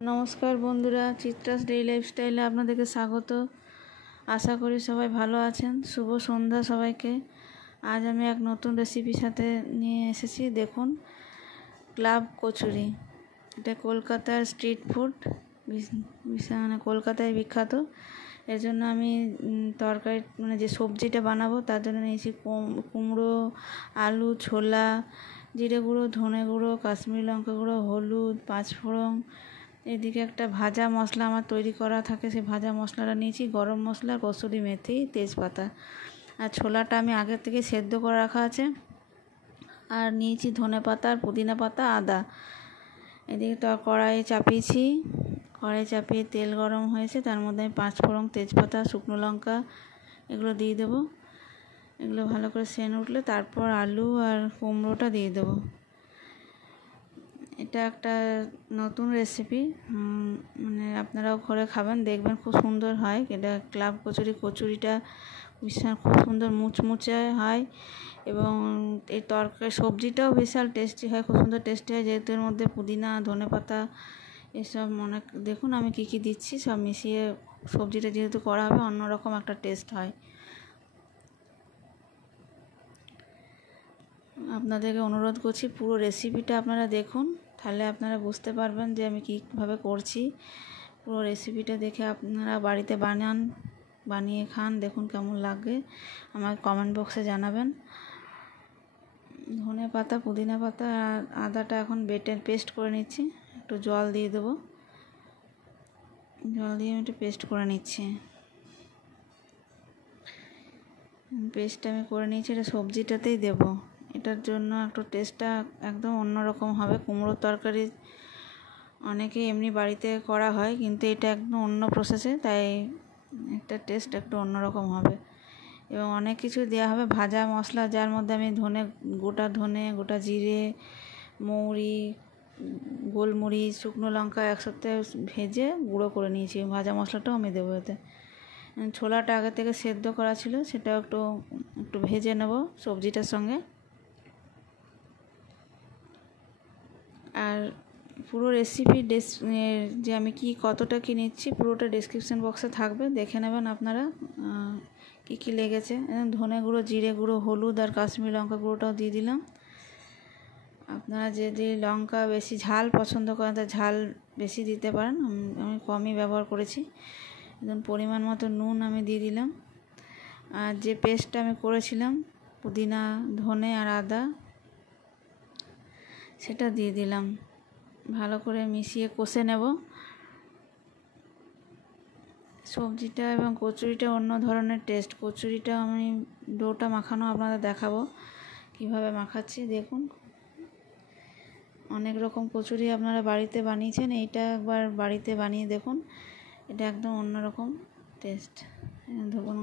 নমস্কার বন্ধুরা, চিত্রাস ডেইলি লাইফস্টাইলে আপনাদেরকে স্বাগত। আশা করি সবাই ভালো আছেন। শুভ সন্ধ্যা সবাইকে। আজ আমি এক নতুন রেসিপির সাথে নিয়ে এসেছি। দেখুন, ক্লাব কচুরি। এটা কলকাতার স্ট্রিট ফুড, মানে কলকাতায় বিখ্যাত। এর জন্য আমি তরকারি যে সবজিটা বানাবো তার জন্য নিয়েছি কুমড়ো, আলু, ছোলা, জিরে গুঁড়ো, ধনে গুঁড়ো, কাশ্মীরি লঙ্কা গুঁড়ো, হলুদ, পাঁচফোড়ন। এদিকে একটা ভাজা মশলা আমার তৈরি করা থাকে, সেই ভাজা মশলাটা নিয়েছি, গরম মশলা, কসুরি মেথি, তেজপাতা। আর ছোলাটা আমি আগের থেকে সেদ্ধ করে রাখা আছে। আর নিয়েছি ধনে পাতা আর পুদিনা পাতা, আদা। এদিকে তো কড়াই চাপিয়েছি। কড়াই চাপিয়ে তেল গরম হয়েছে, তার মধ্যে আমি পাঁচফোড়ন, তেজপাতা, শুকনো লঙ্কা এগুলো দিয়ে দেবো। এগুলো ভালো করে সেন উঠলে তারপর আলু আর কুমড়োটা দিয়ে দেবো। এটা একটা নতুন রেসিপি, আপনারাও ঘরে খাবেন, দেখবেন খুব সুন্দর হয়। এটা ক্লাব কচুরিটা বিশাল খুব সুন্দর মুচমুচে হয়, এবং এই তরকারি সবজিটাও বিশাল টেস্টি হয়, খুব সুন্দর টেস্টি হয়, যেহেতু এর মধ্যে পুদিনা, ধনেপাতা এসব অনেক। দেখুন আমি কী কী দিচ্ছি, সব মিশিয়ে সবজিটা যেহেতু করা হবে অন্যরকম একটা টেস্ট হয়। আপনাদেরকে অনুরোধ করছি পুরো রেসিপিটা আপনারা দেখুন, তাহলে আপনারা বুঝতে পারবেন যে আমি কীভাবে করছি। পুরো রেসিপিটা দেখে আপনারা বাড়িতে বানিয়ে খান, দেখুন কেমন লাগে আমাকে কমেন্ট বক্সে জানাবেন। ধনে পাতা, পুদিনা পাতা আর আদাটা এখন পেস্ট করে নিচ্ছি। একটু জল দিয়ে দেবো, জল দিয়ে আমি একটু পেস্ট করে নিচ্ছি। পেস্টটা আমি করে নিয়েছি, এটা সবজিটাতেই দেবো। এটার জন্য একটু টেস্টটা একদম অন্যরকম হবে। কুমড়োর তরকারি অনেকে এমনি বাড়িতে করা হয়, কিন্তু এটা একদম অন্য প্রসেসে, তাই একটা টেস্ট একটু অন্যরকম হবে। এবং অনেক কিছু দেওয়া হবে, ভাজা মশলা, যার মধ্যে আমি গোটা ধনে, গোটা জিরে, মৌরি, গোলমরিচ, শুকনো লঙ্কা একসাথে ভেজে গুঁড়ো করে নিয়েছি। ভাজা মশলাটাও আমি দেবো এতে। ছোলাটা আগে থেকে সেদ্ধ করা ছিল, সেটাও একটু ভেজে নেব সবজিটার সঙ্গে। আর পুরো রেসিপি যে আমি কতটা কী নিচ্ছি পুরোটা ডেসক্রিপশন বক্সে থাকবে, দেখে নেবেন আপনারা কী লেগেছে। ধনে গুঁড়ো, জিরে গুঁড়ো, হলুদ আর কাশ্মীরি লঙ্কা গুঁড়োটাও দিয়ে দিলাম। আপনারা যদি লঙ্কা বেশি ঝাল পছন্দ করেন তা ঝাল বেশি দিতে পারেন, আমি কমই ব্যবহার করেছি। একদম পরিমাণ মতো নুন আমি দিয়ে দিলাম। আর যে পেস্টটা আমি করেছিলাম পুদিনা, ধনে আর আদা, সেটা দিয়ে দিলাম। ভালো করে মিশিয়ে কষে নেব। সবজিটা এবং কচুরিটা অন্য ধরনের টেস্ট। কচুরিটা আমি ডোটা মাখানো আপনাদের দেখাবো কিভাবে মাখাচ্ছি। দেখুন, অনেক রকম কচুরি আপনারা বাড়িতে বানিয়েছেন, এইটা একবার বাড়িতে বানিয়ে দেখুন, এটা একদম অন্যরকম টেস্ট। ধরুন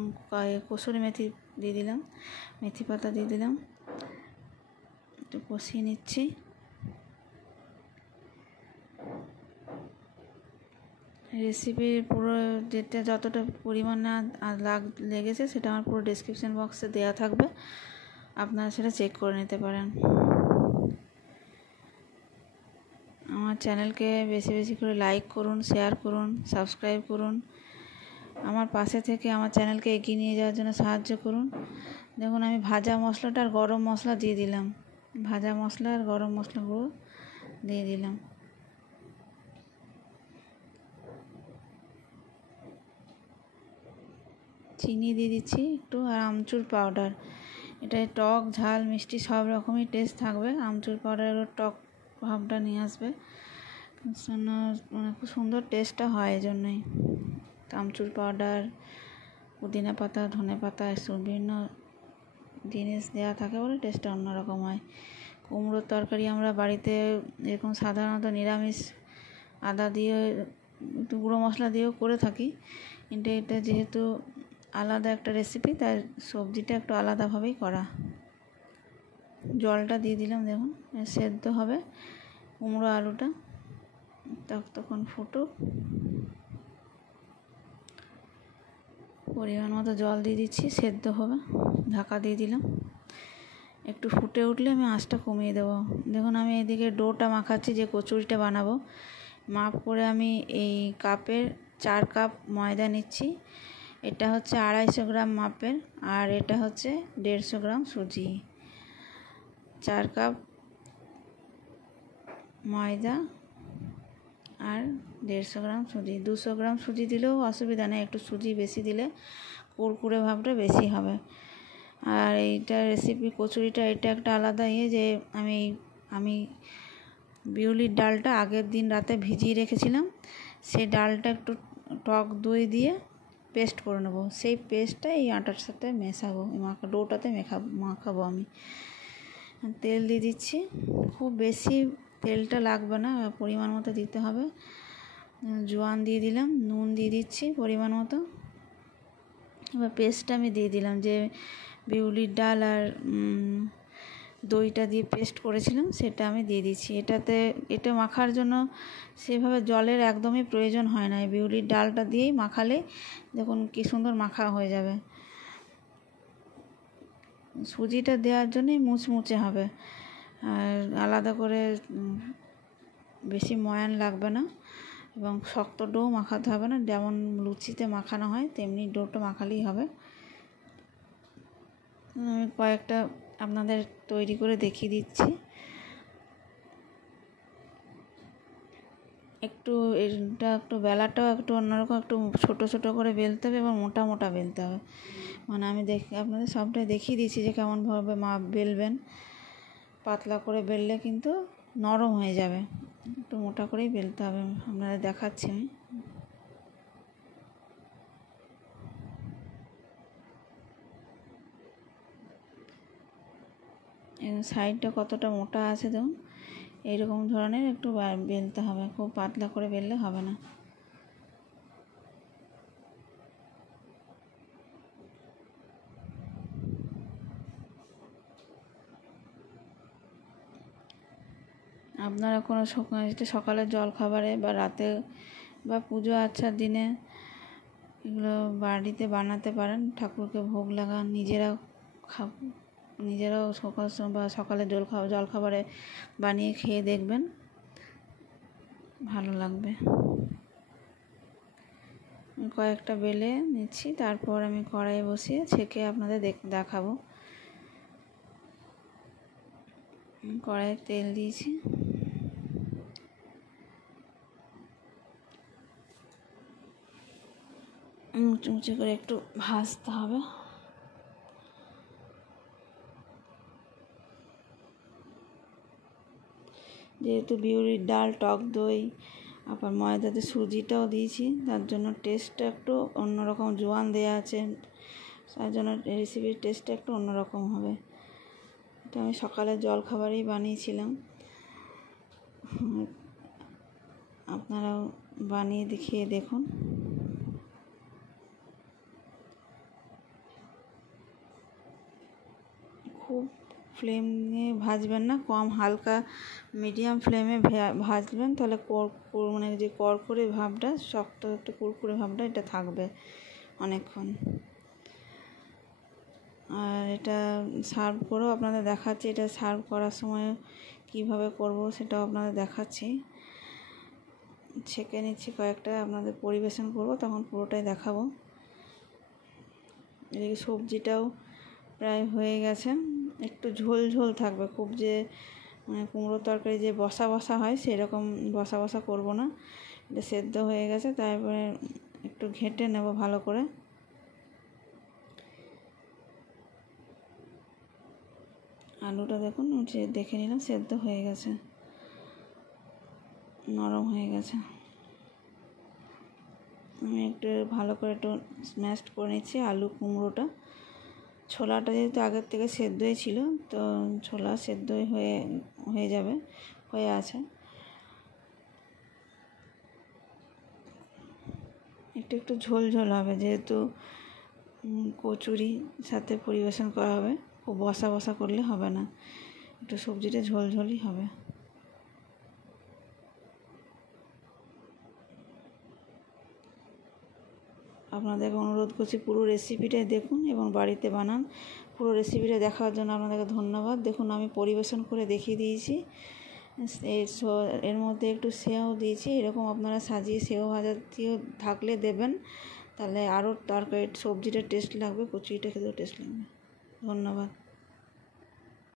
কসুরি মেথি দিয়ে দিলাম, মেথি পাতা দিয়ে দিলাম, একটু কষিয়ে নিচ্ছি। রেসিপির পুরো যেটা যতটা পরিমাণে লেগেছে সেটা আমার পুরো ডেসক্রিপশন বক্সে দেওয়া থাকবে, আপনারা সেটা চেক করে নিতে পারেন। আমার চ্যানেলকে বেশি বেশি করে লাইক করুন, শেয়ার করুন, সাবস্ক্রাইব করুন। আমার পাশে থেকে আমার চ্যানেলকে এগিয়ে নিয়ে যাওয়ার জন্য সাহায্য করুন। দেখুন আমি ভাজা মশলাটা আর গরম মশলা দিয়ে দিলাম, ভাজা মশলা আর গরম মশলা গুঁড়ো দিয়ে দিলাম। চিনি দিয়ে দিচ্ছি একটু, আর আমচুর পাউডার। এটায় টক, ঝাল, মিষ্টি সব রকমই টেস্ট থাকবে। আমচুর পাউডারের টক ভাবটা নিয়ে আসবে, খুব সুন্দর টেস্টটা হয়। এই জন্যই আমচুর পাউডার, পুদিনা পাতা, ধনে পাতা এসব বিভিন্ন জিনিস দেওয়া থাকে বলে টেস্টটা অন্যরকম হয়। কুমড়োর তরকারি আমরা বাড়িতে এরকম সাধারণত নিরামিষ আদা দিয়ে একটু গুঁড়ো মশলা দিয়েও করে থাকি, কিন্তু এটা যেহেতু আলাদা একটা রেসিপি, তাই সবজিটা একটু আলাদাভাবেই করা। জলটা দিয়ে দিলাম, দেখুন সেদ্ধ হবে কুমড়ো আলুটা, তখন ফুটুক। পরিমাণ মতো জল দিয়ে দিচ্ছি, সেদ্ধ হবে, ঢাকা দিয়ে দিলাম। একটু ফুটে উঠলে আমি আঁচটা কমিয়ে দেবো। দেখুন আমি এদিকে ডোটা মাখাচ্ছি, যে কচুরিটা বানাবো। মাপ করে আমি এই কাপের 4 কাপ ময়দা নিচ্ছি। এটা হচ্ছে 250 গ্রাম মাপের, আর এটা হচ্ছে 150 গ্রাম সুজি। 4 কাপ ময়দা আর 150 গ্রাম সুজি। 200 গ্রাম সুজি দিলেও অসুবিধা নেই, একটু সুজি বেশি দিলে কুরকুরে ভাবটা বেশি হবে। আর এইটা রেসিপি কচুরিটা এটা একটা আলাদা যে আমি বিউলির ডালটা আগের দিন রাতে ভিজিয়ে রেখেছিলাম। সেই ডালটা একটু টক দই দিয়ে পেস্ট করে নেবো। সেই পেস্টটা এই আটার সাথে মেশাবো, ডোটাতে মাখাবো আমি। তেল দিয়ে দিচ্ছি, খুব বেশি তেলটা লাগবে না, পরিমাণ মতো দিতে হবে। জোয়ান দিয়ে দিলাম, নুন দিয়ে দিচ্ছি পরিমাণ মতো। এবার পেস্টটা আমি দিয়ে দিলাম, যে বিউলির ডাল আর দইটা দিয়ে পেস্ট করেছিলাম সেটা আমি দিয়ে দিচ্ছি। এটা মাখার জন্য সেভাবে জলের একদমই প্রয়োজন হয় না। বিউলির ডালটা দিয়েই মাখালে দেখুন কি সুন্দর মাখা হয়ে যাবে। সুজিটা দেওয়ার জন্যই মুচমুচে হবে, আর আলাদা করে বেশি ময়ান লাগবে না, এবং শক্ত ডো মাখাতে হবে না। যেমন লুচিতে মাখানো হয় তেমনি ডোটা মাখালেই হবে। আমি কয়েকটা আপনাদের তৈরি করে দেখিয়ে দিচ্ছি। একটু বেলাটাও একটু অন্যরকম, একটু ছোট ছোট করে বেলতে হবে এবং মোটা মোটা বেলতে হবে। মানে আমি আপনাদের সবটাই দেখিয়ে দিচ্ছি যে কেমনভাবে বেলবেন। পাতলা করে বেললে কিন্তু নরম হয়ে যাবে, একটু মোটা করেই বেলতে হবে। আপনাদের দেখাচ্ছি আমি। সাইডটা কতটা মোটা আছে দেখুন, এইরকম ধরনের একটু বেলতে হবে, খুব পাতলা করে বেললে হবে না। আপনারা কোনো সকালের জলখাবারে বা রাতে বা পুজো আচ্ছার দিনে এগুলো বাড়িতে বানাতে পারেন, ঠাকুরকে ভোগ লাগান, নিজেরাও সকালে জলখাবারে বানিয়ে খেয়ে দেখবেন, ভালো লাগবে। কয়েকটা বেলে নিচ্ছি, তারপর আমি কড়াইয়ে বসিয়ে ছেঁকে আপনাদের দেখাবো। কড়াইয়ে তেল দিয়েছি, মুচমুচে করে একটু ভাজতে হবে। যেহেতু বিউলির ডাল, টক দই, আবার ময়দাতে সুজিটাও দিয়েছি, তার জন্য টেস্টটা একটু অন্যরকম। জোয়ান দেওয়া আছে, তার জন্য রেসিপির টেস্টটা একটু অন্যরকম হবে। এটা আমি সকালের জলখাবারেই বানিয়েছিলাম, আপনারাও বানিয়ে দেখিয়ে দেখুন। খুব ফ্লেম নিয়ে ভাজবেন না, কম হালকা মিডিয়াম ফ্লেমে ভাজবেন, তাহলে মানে যে কড়কড়ে ভাবটা, শক্ত একটু কুরকুরে ভাবটা এটা থাকবে অনেকক্ষণ। আর এটা সার্ভ করেও আপনাদের দেখাচ্ছি, এটা সার্ভ করার সময় কিভাবে করব সেটাও আপনাদের দেখাচ্ছি। ছেঁকে নিচ্ছি কয়েকটা, আপনাদের পরিবেশন করব, তখন পুরোটাই দেখাবো। এদিকে সবজিটাও প্রায় হয়ে গেছে, একটু ঝোল ঝোল থাকবে, খুব যে মানে কুমড়ো তরকারি যে বসা বসা হয় সেরকম বসা বসা করব না। এটা সেদ্ধ হয়ে গেছে, তারপরে একটু ঘেঁটে নেব ভালো করে। আলুটা দেখুন দেখে নিলাম সেদ্ধ হয়ে গেছে, নরম হয়ে গেছে। আমি একটু ভালো করে একটু স্ম্যাশড করে নিচ্ছি আলু কুমড়োটা। ছোলাটা যেহেতু আগের থেকে সেদ্ধই ছিল, তো ছোলা সেদ্ধই হয়ে যাবে, হয়ে আছে। একটু ঝোল ঝোল হবে, যেহেতু কচুরি সাথে পরিবেশন করা হবে, খুব বসা বসা করলে হবে না, একটু সবজিটা ঝোল ঝোলই হবে। আপনাদেরকে অনুরোধ করছি পুরো রেসিপিটাই দেখুন এবং বাড়িতে বানান। পুরো রেসিপিটা দেখার জন্য আপনাদেরকে ধন্যবাদ। দেখুন আমি পরিবেশন করে দেখিয়ে দিয়েছি, এর মধ্যে একটু সেও দিয়েছি। এরকম আপনারা সাজিয়ে সেও ভাজা দিয়ে থাকলে দেবেন, তাহলে আরও তরকারি সবজিটা টেস্ট লাগবে, কচুরিটা খেতেও টেস্ট লাগবে। ধন্যবাদ।